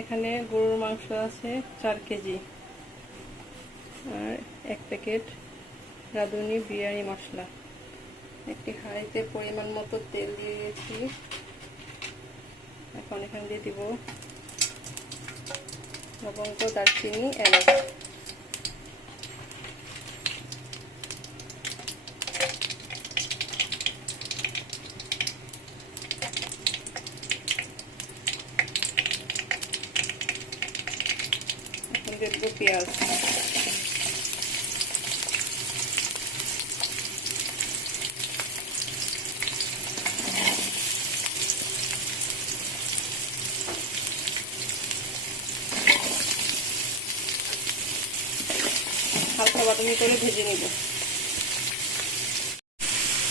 এখানে গরুর মাংস আছে চার কেজি। আর এক প্যাকেট রাঁধুনি বিরিয়ানি মশলা। একটি হাঁড়িতে পরিমাণ মতো তেল দিয়ে দিয়েছি। এখন এখানে দিয়ে দিব লবঙ্গ, দারচিনি, এলাচ এখন দিয়ে দেবো পেঁয়াজ হালকা বাদামি করে ভেজে নিব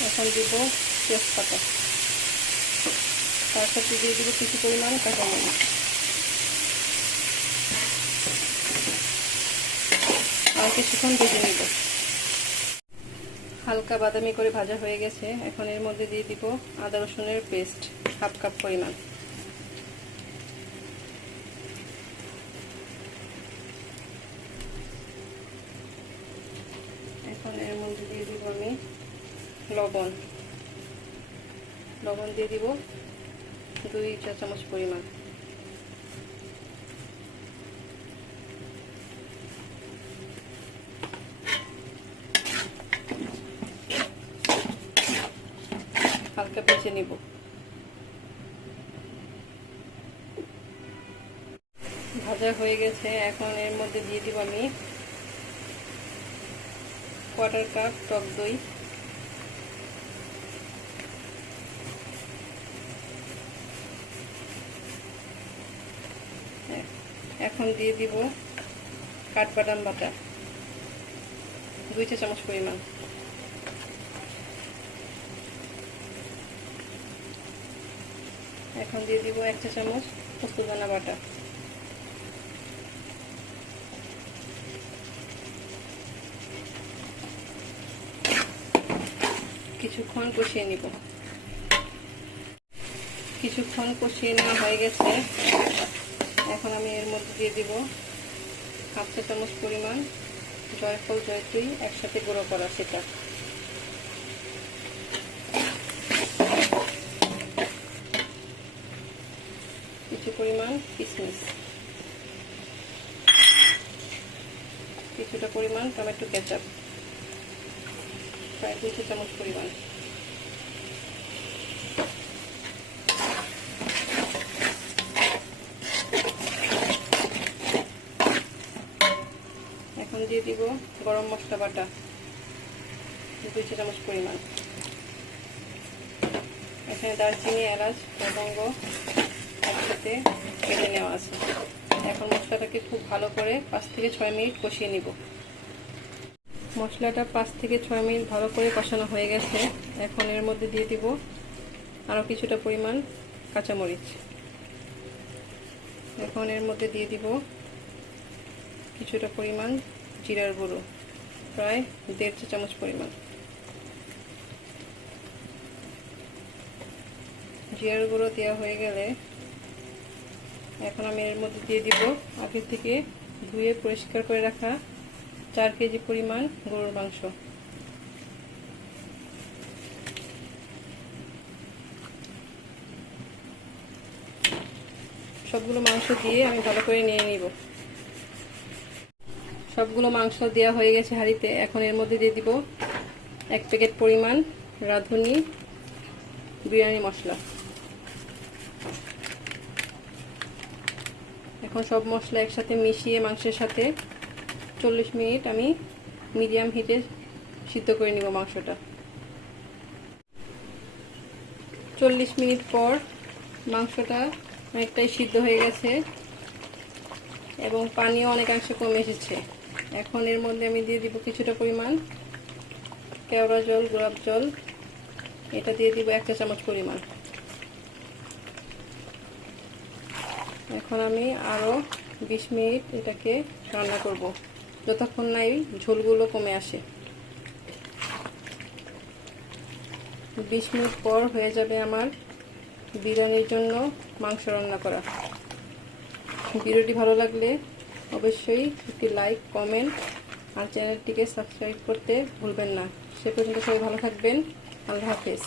এখন দিব তেজপাতা তার সাথে দিয়ে দিব কিছু পরিমাণ কাঁচামরিচ আর কিছুক্ষণ ভেজে নিব। হালকা বাদামি করে ভাজা হয়ে গেছে। এখন এর মধ্যে দিয়ে দিব আদা রসুনের পেস্ট, হাফ কাপ পরিমাণ। এখন এর মধ্যে দিয়ে দিব আমি লবণ। লবণ দিয়ে দিব দুই চা চামচ পরিমাণ। হালকা ভেজে নিব। ভাজা হয়ে গেছে, এখন এর মধ্যে দিয়ে দিব আমি কোয়ার্টার কাপ টক দই। এখন দিয়ে দিব কাঠবাদাম বাটা, দুই চা চামচ পরিমাণ। এখন দিয়ে দিব এক চা চামচ পোস্তদানা বাটা। কিছুক্ষণ কষিয়ে নিব। কিছুক্ষণ কষিয়ে নেওয়া হয়ে গেছে। এখন আমি এর মধ্যে দিয়ে দিব হাফ চা চামচ পরিমাণ, জয়ফল, জয়ত্রী একসাথে গুঁড়ো করা সেটা কিছু পরিমাণ কিশমিশ কিছুটা পরিমাণ টমেটো কেচাপ। প্রায় চা চামচ পরিমাণ। এখন দিয়ে দিব গরম মশলা বাটা। চা চামচ পরিমাণ। এখানে দারচিনি, এলাচ, লবঙ্গ একসাথে কেটে নেওয়া আছে। এখন মশলাটাকে খুব ভালো করে পাঁচ থেকে ছয় মিনিট কষিয়ে নিব। মশলাটা পাঁচ থেকে ছয় মিনিট ভালো করে কষানো হয়ে গেছে। এখন এর মধ্যে দিয়ে দিব আরও কিছুটা পরিমাণ কাঁচামরিচ। এখন এর মধ্যে দিয়ে দিব কিছুটা পরিমাণ জিরার গুঁড়ো, প্রায় দেড় চা চামচ পরিমাণ। জিরার গুঁড়ো দেওয়া হয়ে গেলে এখন আমি এর মধ্যে দিয়ে দিব আগে থেকে ধুয়ে পরিষ্কার করে রাখা চার কেজি পরিমাণ গরুর মাংস। সবগুলো মাংস দিয়ে আমি ভালো করে নিয়ে নিব। সবগুলো মাংস দেওয়া হয়ে গেছে হাঁড়িতে। এখন এর মধ্যে দিয়ে দিব এক প্যাকেট পরিমাণ রাঁধুনি বিরিয়ানি মশলা। এখন সব মশলা একসাথে মিশিয়ে মাংসের সাথে চল্লিশ মিনিট আমি মিডিয়াম হিটে সিদ্ধ করে নিব মাংসটা। চল্লিশ মিনিট পর মাংসটা অনেকটাই সিদ্ধ হয়ে গেছে এবং পানিও অনেকাংশে কমে এসেছে। এখন এর মধ্যে আমি দিয়ে দিব কিছুটা পরিমাণ কেওড়া জল, গোলাপ জল। এটা দিয়ে দিব একটা চামচ পরিমাণ। এখন আমি আরও বিশ মিনিট এটাকে রান্না করব। যতক্ষণ না এই ঝোলগুলো কমে আসে। বিশ মিনিট পর হয়ে যাবে আমার বিরিয়ানির জন্য মাংস রান্না করা। ভিডিওটি ভালো লাগলে অবশ্যই একটি লাইক, কমেন্ট আর চ্যানেলটিকে সাবস্ক্রাইব করতে ভুলবেন না। সে পর্যন্ত সবাই ভালো থাকবেন। আল্লাহ হাফেজ।